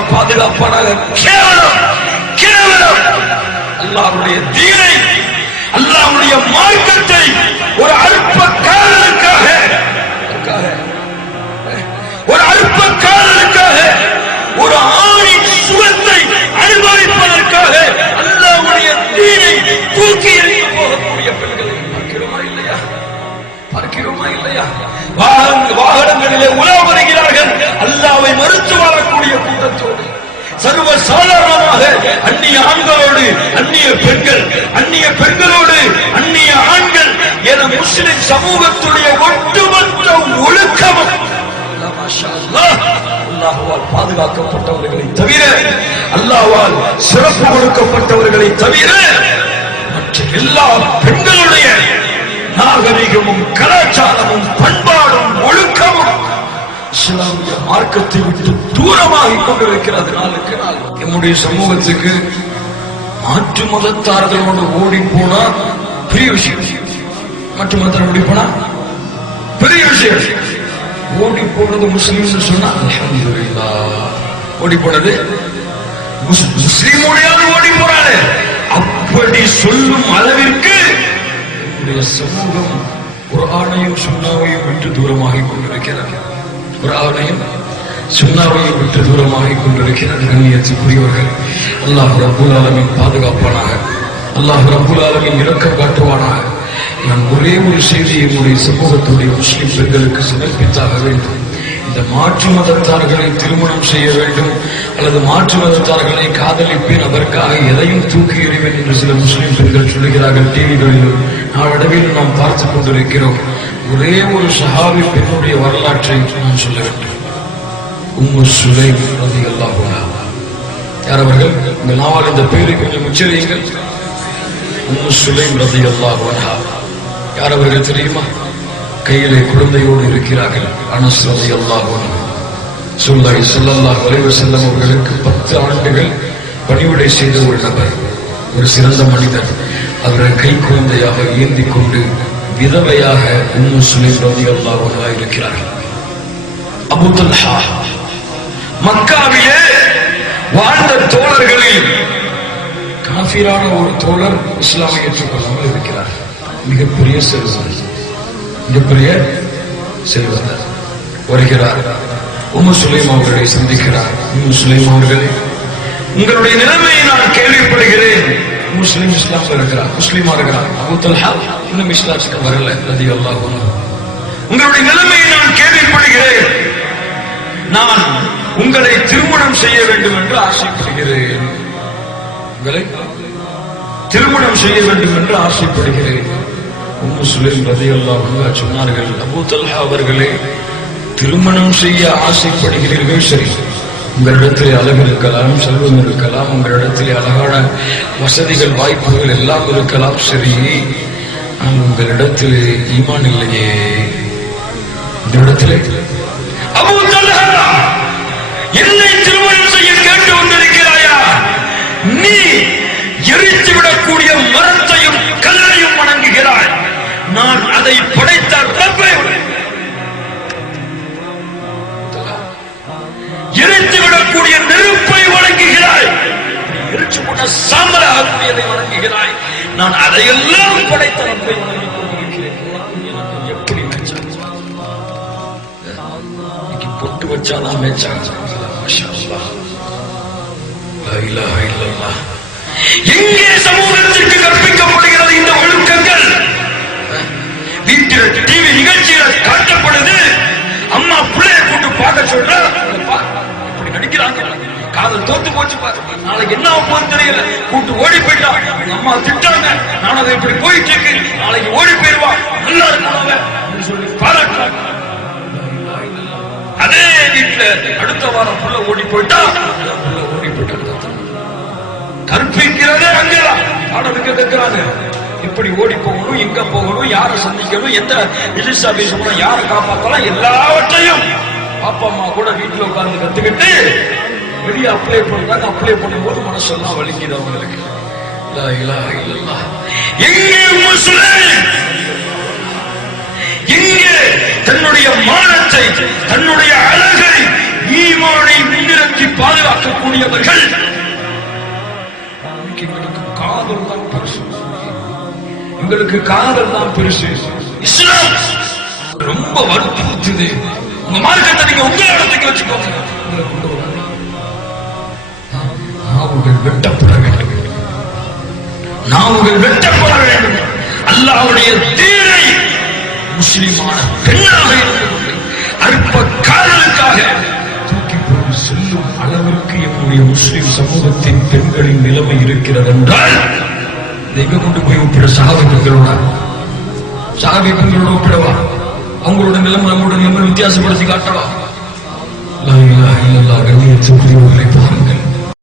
அல்லாஹ் பாதுகாப்பானாக. கேவலம் கேவலம். அல்லாஹ்வுடைய தீனை, அல்லாஹ்வுடைய மார்க்கத்தை ஒரு அல்ப காலத்துக்காக, ஒரு அல்ப காலத்துக்காக, ஒரு ஆணின் சுகத்தை அனுபவிப்பதற்காக அல்லாஹ்வுடைய தீனை தூக்கி எறிந்து போகக்கூடிய பெண்களை பார்க்கிறோமா இல்லையா? பார்க்கிறோமா இல்லையா? வாகனங்களிலே உலா வருகிறார்கள் அல்லாஹ்வை மறுத்து வாழக்கூடிய கூட்டத்தோடு. சர்வ சாதாரணமாக அந்நிய ஆண்களோடு அந்நிய பெண்கள், அந்நிய பெண்களோடு அந்நிய ஆண்கள் என முஸ்லிம் சமூகத்துடைய ஒட்டுமொத்த ஒழுக்கமும் அல்லாஹ்வால் பாதுகாக்கப்பட்டவர்களை தவிர, அல்லாஹ்வால் சிறப்பு கொடுக்கப்பட்டவர்களை தவிர மற்ற எல்லா பெண்களுடைய நாகரிகமும் கலாச்சாரமும் பண்பாடும் ஒழுக்கமும் இஸ்லாமிய மார்க்கத்தை விட்டு தூரமாகிக் கொண்டிருக்கிறது நாளுக்கு நாள். நம்முடைய சமூகத்துக்கு மாற்று மதத்தார்களோடு ஓடி போனா பெரிய விஷயம். மாற்று மதத்தார் ஓடி போனா பெரிய விஷயம். ஓடி போனது முஸ்லிம் சொன்னா அல்ஹம்துலில்லாஹ். ஓடி போனது முஸ்லிமோடையாவது ஓடி போறாரு. அப்படி சொல்லும் அளவிற்கு நம்முடைய சமூகம் குர்ஆனையும் சுன்னாவையும் விட்டு தூரமாகிக் கொண்டிருக்கிறது. குர்ஆனையும் சுன்னாவையும் விட்டு தூரமாகிக் கொண்டிருக்கிறது. கண்ணியத்துக்குரியவர்கள், அல்லாஹ் ரப்பல் ஆலமீன் பாதுகாப்பானாக. அல்லாஹ் ரப்பல் ஆலமீன் இரக்கம் காட்டுவானாக. நான் ஒரே ஒரு செய்தியை என்னுடைய சமூகத்துடைய முஸ்லிம் பெண்களுக்கு சமர்ப்பித்தாக வேண்டும். இந்த மாற்று மதத்தார்களை திருமணம் செய்ய வேண்டும் அல்லது மாற்று மதத்தார்களை காதலிப்பேன், அதற்காக எதையும் தூக்கி எறிவேன் என்று சில முஸ்லிம் பெண்கள் சொல்லுகிறார்கள். டிவிகளிலும் நாளடைவில் நாம் பார்த்துக் கொண்டிருக்கிறோம். ஒரே ஒரு சஹாபி பெண்ணுடைய வரலாற்றை நான் சொல்ல வேண்டும். உம்மு சுலைம் ரலியல்லாஹு அன்ஹா. யார் அவர்கள்? இந்த நாவல் இந்த பெயரை கொஞ்சம் உச்சரியுங்கள். உம்மு சுலைம் ரலியல்லாஹு அன்ஹா. யார் அவர்கள் தெரியுமா? கையிலே குழந்தையோடு இருக்கிறார்கள். அனஸ் ரலியல்லாஹு அன்ஹு. ரசூலுல்லாஹி ஸல்லல்லாஹு அலைஹி வஸல்லம் அவர்களுக்கு 10 ஆண்டுகள் பணிவிடை செய்த ஒரு நபர், ஒரு சிறந்த மனிதர். அவரை கை குழந்தையாக ஏந்தி கொண்டு விதவையாக உம்மு சுலைம் ரலியல்லாஹு அன்ஹா இருக்கிறார்கள். அபூ தல்ஹா மக்காவிலே வாழ்ந்த தோழர்களில் காஃபிரான ஒரு தோழர் இஸ்லாமை ஏற்றுக்கொள்ளாமல் இருக்கிறார். மிகப்பெரிய செல்வந்தர், மிகப்பெரிய செல்வந்தர் வருகிறார். உம்மு சுலைம் அவர்களை சந்திக்கிறார். உம்மு சுலைம் அவர்களே, உங்களுடைய நிலைமையை நான் கேள்விப்படுகிறேன். முஸ்லிம் இஸ்லாம் இருக்கிறார், முஸ்லிமா இருக்கிறார். அபூ தல்ஹா இன்னும் இஸ்லாத்துக்கு வரல ரலியல்லாஹு அன்ஹு. உங்களுடைய நிலைமையை நான் கேள்விப்படுகிறேன். நான் உங்களை திருமணம் செய்ய வேண்டும் என்று ஆசைப்படுகிறேன். உங்களை திருமணம் செய்ய வேண்டும் என்று ஆசைப்படுகிறேன். உம்மு சுலைம் ரலியல்லாஹு அன்ஹா சொன்னார்கள், அபூ தல்ஹா அவர்களே, திருமணம் செய்ய ஆசைப்படுகிறீர்கள் சரி, உங்களிடத்திலே அழகு இருக்கலாம், செல்வம் இருக்கலாம், உங்களிடத்திலே அழகான வசதிகள் வாய்ப்புகள் எல்லாம் இருக்கலாம் சரி, ஆனால் உங்களிடத்திலே ஈமான் இல்லையே. இந்த இடத்திலே அபூ தல்ஹா, என்னை திருமணம் செய்ய கேட்டு வந்திருக்கிறாயா? நீ எரித்து விடக்கூடிய மரத்தையும் கல்லையும் வணங்குகிறாய். நான் அதை படைத்த ரப்பை எரித்து விடக்கூடிய நெருப்பை வணங்குகிறாய். எரிச்சு கொண்ட சாம்பலாகக்கூடியதை வணங்குகிறாய். நான் அதையெல்லாம் படைத்த ரப்பை வணங்கிக் கொண்டிருக்கிறேன். எப்படி பொட்டு வச்சாதான் மேய்ச்சாங்க. எங்கே சமூகத்திற்கு கற்பிக்கப்படுகிறது இந்த ஒழுக்கங்கள்? வீட்டில் டிவி நிகழ்ச்சியில காட்டப்படுது. அம்மா பிள்ளைய கூட்டு பார்க்க சொல்ற, இப்படி நடிக்கிறாங்க. காதல் தோத்து போச்சு பாரு, நாளைக்கு என்ன ஆகும் தெரியல. கூட்டு ஓடி போயிட்டா, அம்மா திட்டாங்க, நான் அதை இப்படி போயிட்டு இருக்கு, நாளைக்கு ஓடி போயிருவா, நல்லா இருக்கணும் சொல்லி பாராட்டுறாங்க. அதே வீட்டுல அடுத்த வாரம் புள்ள ஓடி போயிட்டா, புள்ள ஓடி போயிட்டா கற்பிக்கிறதே அங்கதான். பாடத்துக்கு கேட்கிறாங்க, இப்படி ஓடி போகணும், எங்க போகணும், யாரை சந்திக்கணும், எந்த ரிஜிஸ்டர் ஆபீஸ் போகணும், யாரை காப்பாற்றலாம், எல்லாவற்றையும் அப்பா அம்மா கூட வீட்டுல உட்கார்ந்து கத்துக்கிட்டு வெளியே அப்ளை பண்றாங்க. அப்ளை பண்ணும்போது மனசெல்லாம் வலிக்குது அவங்களுக்கு. லா இலாஹ இல்லல்லாஹ். எங்கே முஸ்லிம், எங்கே தன்னுடைய மானத்தை, தன்னுடைய அழகை, ஈமானை முன்னிறுத்த பேணுக்கி பாதுகாக்கக்கூடியவர்கள். எங்களுக்கு காதல் தான் பெருசு, எங்களுக்கு காதல் தான் பெருசு. இஸ்லாம் ரொம்ப வற்புறுத்துது. உங்க மார்க்கத்தை நீங்க உங்க இடத்துக்கு வச்சுக்கோங்க. நாவுகள் வெட்டப்பட வேண்டும், நாவுகள் வெட்டப்பட வேண்டும். அல்லாஹ்வுடைய தீனை முஸ்லிமான பெண்ணாக இருந்து கொண்டு அற்ப காதலுக்காக தூக்கி போட்டு செல்லும் அளவிற்கு என்னுடைய முஸ்லிம் சமூகத்தின் பெண்களின் நிலைமை இருக்கிறது என்றால் எங்க கொண்டு போய் ஒப்பிட? சஹாபி பெண்களோட, சஹாபி பெண்களோட ஒப்பிடவா? அவங்களோட நிலைமை நம்மளோட நிலைமை வித்தியாசப்படுத்தி காட்டவா? கண்ணியத்துக்குரியவர்களை பாருங்கள்.